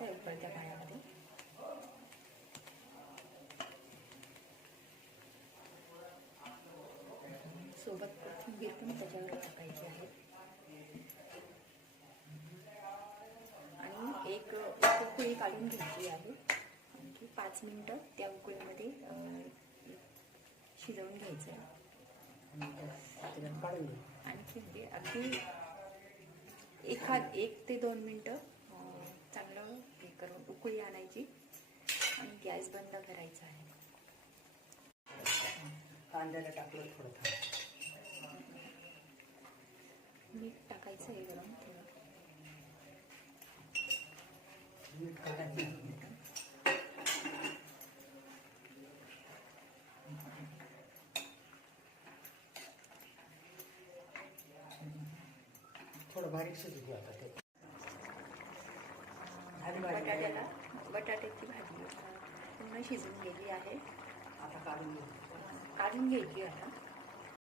टाकायचं आहे उकळत्या पाण्यामध्ये. सोबत कोथिंबीर पण त्याच्यावर टाकायची आहे आणि एक उकळी काढून घ्यायची आहे. आणखी 5 मिनिटं त्या उकळीमध्ये शिजवून घ्यायचं आहे. आणखी अगदी 1 ते 2 मिनिटं चांगलं हे करून उकळी आणायची आणि गॅस बंद करायचा आहे. कांद्याला टाकलं थोडं, मीठ टाकायचं आहे गरम थोडं. मीठ टाकायचं, थोडं बारीक शिजू आता ते. बटाट्याची भाजी पूर्ण शिजून गेली आहे. आता काढून घ्यायची आता.